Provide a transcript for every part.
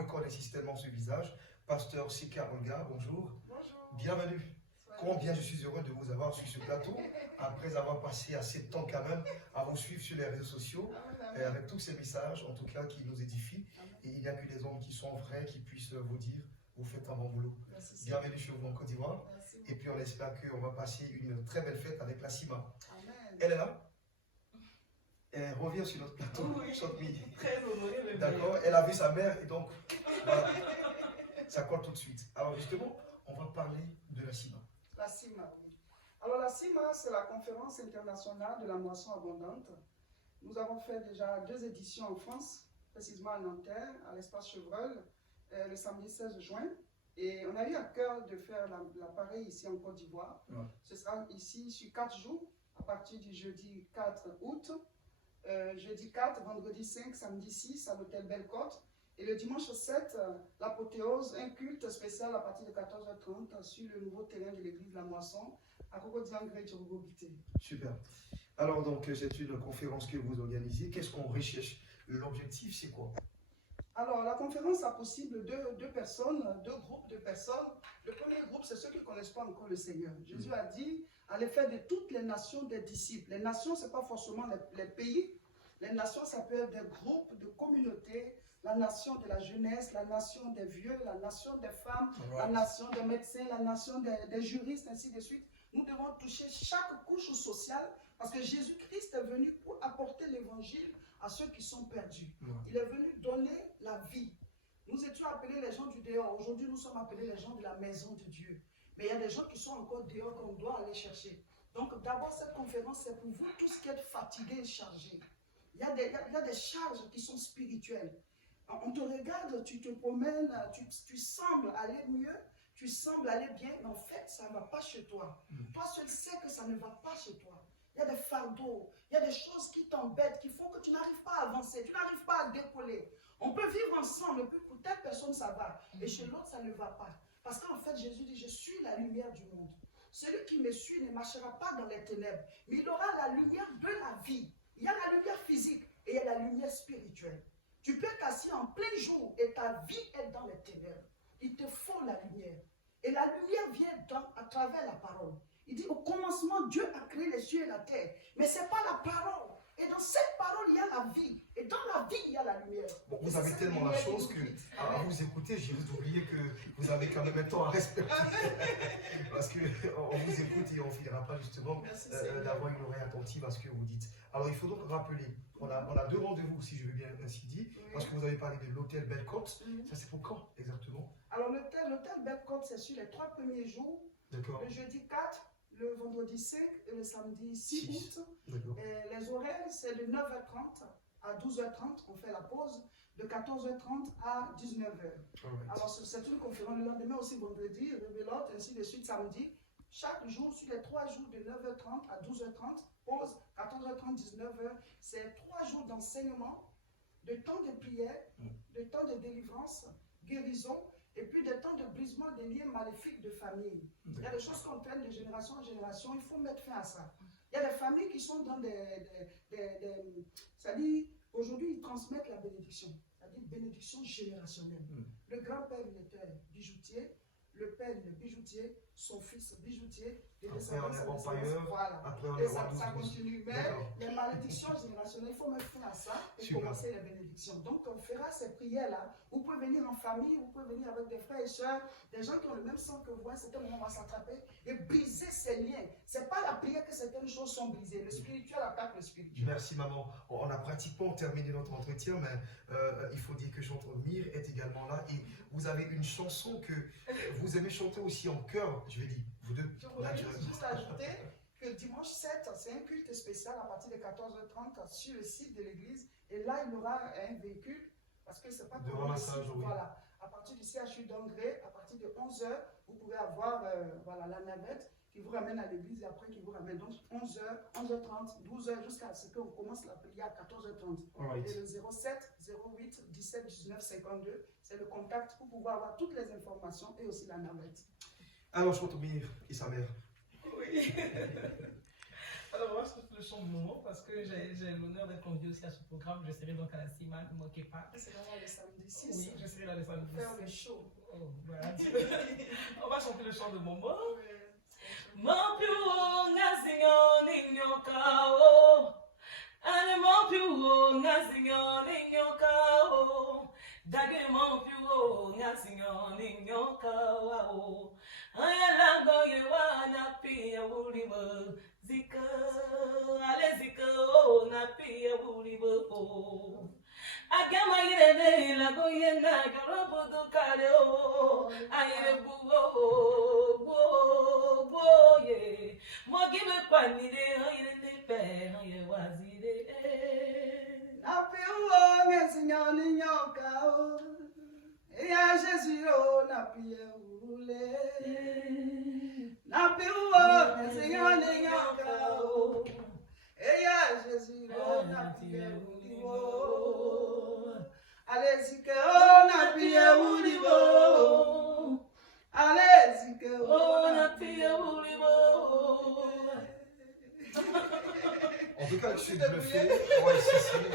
reconnaît systématiquement ce visage. Pasteur Sika Olga, bonjour. Bonjour. Bienvenue. Combien je suis heureux de vous avoir sur ce plateau, après avoir passé assez de temps quand même à vous suivre sur les réseaux sociaux, et avec tous ces messages, en tout cas, qui nous édifient. Et il n'y a que des hommes qui sont vrais, qui puissent vous dire, vous faites un bon boulot. Merci. Bienvenue chez vous en Côte d'Ivoire. Merci. Et puis on espère qu'on va passer une très belle fête avec la CIMA. Amen. Elle est là. Elle revient sur notre plateau. Oui. Chante-midi. Très honoré, le D'accord. Elle a vu sa mère et donc, voilà. Ça colle tout de suite. Alors justement, on va parler de la CIMA. La CIMA, oui. Alors la CIMA, c'est la conférence internationale de la moisson abondante. Nous avons fait déjà 2 éditions en France, précisément à Nanterre, à l'espace Chevreul, le samedi 16 juin. Et on a eu à cœur de faire la pareille ici en Côte d'Ivoire. Ouais. Ce sera ici sur 4 jours, à partir du jeudi 4 août, jeudi 4, vendredi 5, samedi 6 à l'hôtel Belle-Côte. Et le dimanche 7, l'apothéose, un culte spécial à partir de 14h30 sur le nouveau terrain de l'église de la Moisson, à Cocodiangré, Djorobité. Super. Alors donc, c'est une conférence que vous organisez. Qu'est-ce qu'on recherche? L'objectif, c'est quoi? Alors, la conférence a possible deux personnes, 2 groupes de personnes. Le premier groupe, c'est ceux qui ne connaissent pas encore le Seigneur. Jésus a dit, allez faire de toutes les nations des disciples. Les nations, ce n'est pas forcément les pays. Les nations, ça peut être des groupes, de communautés, la nation de la jeunesse, la nation des vieux, la nation des femmes, la nation des médecins, la nation des juristes, ainsi de suite. Nous devons toucher chaque couche sociale parce que Jésus-Christ est venu pour apporter l'évangile à ceux qui sont perdus. Il est venu donner la vie. Nous étions appelés les gens du dehors. Aujourd'hui, nous sommes appelés les gens de la maison de Dieu. Mais il y a des gens qui sont encore dehors qu'on doit aller chercher. Donc d'abord, cette conférence, c'est pour vous tous qui êtes fatigués et chargés. Il y a des charges qui sont spirituelles. On te regarde, tu te promènes, tu sembles aller mieux, tu sembles aller bien, mais en fait, ça ne va pas chez toi. Toi seul sais que ça ne va pas chez toi. Il y a des fardeaux, il y a des choses qui t'embêtent, qui font que tu n'arrives pas à avancer, tu n'arrives pas à décoller. On peut vivre ensemble, et puis pour telle personne, ça va, et chez l'autre, ça ne va pas. Parce qu'en fait, Jésus dit, je suis la lumière du monde. Celui qui me suit ne marchera pas dans les ténèbres, mais il aura la lumière de la vie. Il y a la lumière physique et il y a la lumière spirituelle. Tu peux être assis en plein jour et ta vie est dans les ténèbres. Il te faut la lumière. Et la lumière vient à travers la parole. Il dit au commencement, Dieu a créé les cieux et la terre. Mais ce n'est pas la parole. Et dans cette parole, il y a la vie. Et dans la vie, il y a la lumière. Bon, vous avez tellement la chance que, à vous écouter, j'ai oublié que vous avez quand même un temps à respecter. Parce qu'on vous écoute et on ne finira pas justement d'avoir une oreille attentive à ce que vous dites. Alors il faut donc rappeler, on a 2 rendez-vous, si je veux bien ainsi dire, parce que vous avez parlé de l'hôtel Belle-Côte. Ça c'est pour quand exactement? Alors l'hôtel Belle-Côte, c'est sur les 3 premiers jours. Le jeudi 4, le vendredi 5 et le samedi 6 août. Et les horaires, c'est de 9h30 à 12h30, on fait la pause, de 14h30 à 19h. Alors c'est une conférence, le lendemain aussi vendredi, rebelote, ainsi de suite samedi. Chaque jour, sur les 3 jours de 9h30 à 12h30, pause, 14h30, 19h, c'est 3 jours d'enseignement, de temps de prière, de temps de délivrance, guérison, et puis des temps de brisement des liens maléfiques de famille. Il y a des choses qu'on traîne de génération en génération, il faut mettre fin à ça. Il y a des familles qui sont dans c'est-à-dire, aujourd'hui, ils transmettent la bénédiction, c'est-à-dire bénédiction générationnelle. Le grand-père, il était bijoutier, le père, il est bijoutier, son fils bijoutier, et après on est empailleur, voilà. après on et est ça continue. Mais les malédictions générationnelles, il faut mettre fin à ça et commencer les bénédictions. Donc on fera ces prières-là. Vous pouvez venir en famille, vous pouvez venir avec des frères et sœurs, des gens qui ont le même sang que vous. À un certain moment, on va s'attraper et briser ces liens. Ce n'est pas la prière que certaines choses sont brisées. Le spirituel attaque le spirituel. Merci maman. On a pratiquement terminé notre entretien, mais il faut dire que chanteur Mir est également là et vous avez une chanson que vous aimez chanter aussi en chœur, je vais dire, vous deux. Je voudrais juste ajouter que dimanche 7, c'est un culte spécial à partir de 14h30 sur le site de l'église. Et là, il y aura un véhicule, parce que c'est pas devant la salle, oui. Voilà. À partir du CHU d'Angré, à partir de 11h, vous pouvez avoir voilà, la navette qui vous ramène à l'église et après qui vous ramène. Donc 11h, 11h30, 12h jusqu'à ce qu'on commence la prière à 14h30. Et le 07 08 17 19 52, c'est le contact pour pouvoir avoir toutes les informations et aussi la navette. Alors, je retrouve et sa mère. Oui. Alors, moi, je trouve le chant de moment parce que j'ai l'honneur d'être conviée aussi à ce programme. Je serai donc à la CIMA, ne manquez pas. C'est vraiment le samedi 6. Oui, je serai regarder ça. Faire le show. Oh, voilà. On va chanter le chant de Momo. Ouais. Mampiwo ngasinyo ninyo kao. Ale mampiwo ngasinyo ninyo kao. Dage mampiwo ngasinyo ninyo kao. Ayala goye wana pia ulibo. Zika, ale zika na pia ulibo. Agama irene la goye na gorobo do kare o. Aye buo. Mogibe panide ayene pe aye wazire. Na piwo ngezinyoni nyoka o. Eya Jésus o na piye ule. Na piwo ngezinyoni nyoka o. Eya Jésus o na piye uliwo. Alezike o na piye uliwo. Alezike o na piye uliwo. En tout cas, je suis bluffé. Ouais,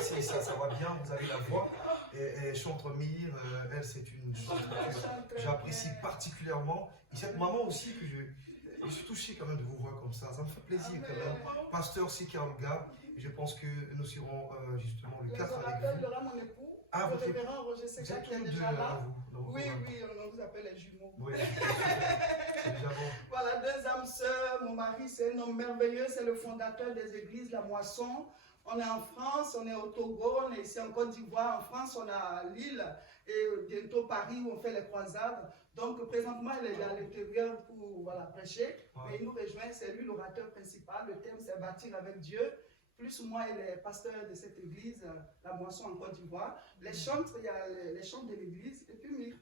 si, ça va bien, vous avez la voix. Et Chantre Mire, elle, c'est une chanteuse que j'apprécie particulièrement. Et cette maman aussi, que je suis touché quand même de vous voir comme ça. Ça me fait plaisir quand même. Pasteur Sikarga, je pense que nous serons justement le 4 avec rappelle vous. Laura, mon époux. Ah, Le vous révérend Roger êtes Seca tous qui est les deux déjà là. à vous. Oui, on vous appelle les jumeaux. Oui, c'est déjà bon. Voilà, deux âmes sœurs. Mon mari, c'est un homme merveilleux. C'est le fondateur des églises La Moisson. On est en France, on est au Togo, on est ici en Côte d'Ivoire. En France, on a Lille et bientôt Paris où on fait les croisades. Donc, présentement, il est à l'intérieur pour prêcher. Ouais. Mais il nous rejoint, c'est lui l'orateur principal. Le thème, c'est bâtir avec Dieu. Plus moi, il est pasteur de cette église, La Moisson en Côte d'Ivoire. Les chantres, il y a les chants de l'église. Et puis, Mire.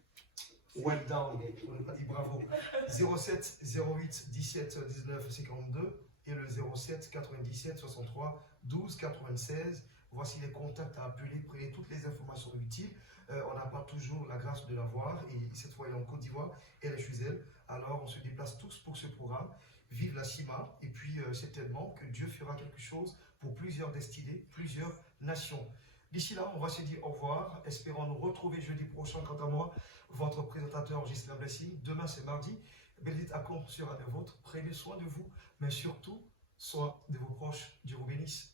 Well done, on n'a pas dit bravo. 07 08 17 19 52 et le 07 97 63 12 96. Voici les contacts à appeler, prenez toutes les informations utiles. On n'a pas toujours la grâce de la voir et cette fois elle est en Côte d'Ivoire, elle est chez elle. Alors on se déplace tous pour ce programme. Vive la CIMA et puis certainement que Dieu fera quelque chose pour plusieurs destinées, plusieurs nations. D'ici là, on va se dire au revoir. Espérons nous retrouver jeudi prochain. Quant à moi, votre présentateur Gislain Blessing. Demain, c'est mardi. Bénédicte Acon sera des vôtres. Prenez soin de vous, mais surtout, soin de vos proches. Dieu vous bénisse.